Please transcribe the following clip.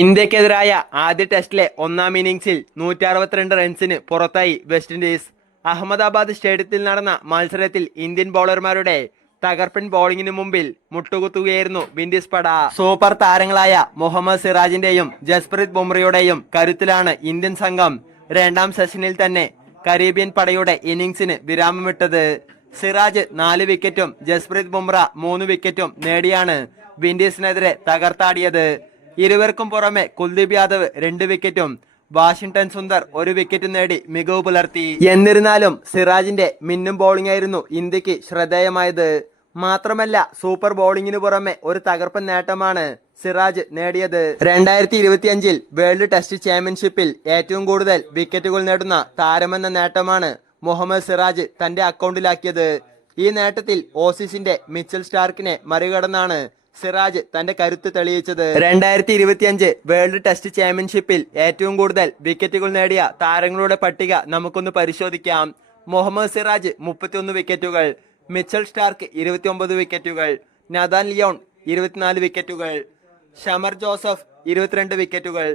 ഇന്ത്യക്കെതിരായ ആദ്യ ടെസ്റ്റിലെ ഒന്നാം ഇന്നിംഗ്സിൽ നൂറ്റി അറുപത്തിരണ്ട് റൺസിന് പുറത്തായി വെസ്റ്റ് ഇൻഡീസ്. അഹമ്മദാബാദ് സ്റ്റേഡിയത്തിൽ നടന്ന മത്സരത്തിൽ ഇന്ത്യൻ ബൗളർമാരുടെ തകർപ്പൻ ബോളിംഗിന് മുമ്പിൽ മുട്ടുകുത്തുകയായിരുന്നു വിൻഡീസ് പട. സൂപ്പർ താരങ്ങളായ മുഹമ്മദ് സിറാജിന്റെയും ജസ്പ്രീത് ബുംറയുടെയും കരുത്തിലാണ് ഇന്ത്യൻ സംഘം രണ്ടാം സെഷനിൽ തന്നെ കരീബിയൻ പടയുടെ ഇന്നിംഗ്സിന് വിരാമമിട്ടത്. സിറാജ് നാല് വിക്കറ്റും ജസ്പ്രീത് ബുംറ മൂന്ന് വിക്കറ്റും നേടിയാണ് വിൻഡീസിനെതിരെ തകർത്താടിയത്. ഇരുവർക്കും പുറമെ കുൽദീപ് യാദവ് രണ്ട് വിക്കറ്റും വാഷിംഗ്ടൺ സുന്ദർ ഒരു വിക്കറ്റ് നേടി മികവ് പുലർത്തി. എന്നിരുന്നാലും സിറാജിന്റെ മിന്നും ബോളിംഗ് ആയിരുന്നു ഇന്ത്യയ്ക്ക് ശ്രദ്ധേയമായത്. മാത്രമല്ല സൂപ്പർ ബോളിംഗിന് പുറമെ ഒരു തകർപ്പൻ നേട്ടമാണ് സിറാജ് നേടിയത്. രണ്ടായിരത്തി ഇരുപത്തിയഞ്ചിൽ വേൾഡ് ടെസ്റ്റ് ചാമ്പ്യൻഷിപ്പിൽ ഏറ്റവും കൂടുതൽ വിക്കറ്റുകൾ നേടുന്ന താരമെന്ന നേട്ടമാണ് മുഹമ്മദ് സിറാജ് തന്റെ അക്കൗണ്ടിലാക്കിയത് ഈ നേട്ടത്തിൽ ഓസീസിന്റെ മിച്ചൽ സ്റ്റാർക്കിനെ മറികടന്നാണ് സിറാജ് തന്റെ കരുത്ത് തെളിയിച്ചത്. രണ്ടായിരത്തി ഇരുപത്തിയഞ്ച് വേൾഡ് ടെസ്റ്റ് ചാമ്പ്യൻഷിപ്പിൽ ഏറ്റവും കൂടുതൽ വിക്കറ്റുകൾ നേടിയ താരങ്ങളുടെ പട്ടിക നമുക്കൊന്ന് പരിശോധിക്കാം. മുഹമ്മദ് സിറാജ് മുപ്പത്തിയൊന്ന് വിക്കറ്റുകൾ മിച്ചൽ സ്റ്റാർക്ക് ഇരുപത്തിയൊമ്പത് വിക്കറ്റുകൾ നദാൻ ലിയോൺ ഇരുപത്തിനാല് വിക്കറ്റുകൾ ഷമർ ജോസഫ് ഇരുപത്തിരണ്ട് വിക്കറ്റുകൾ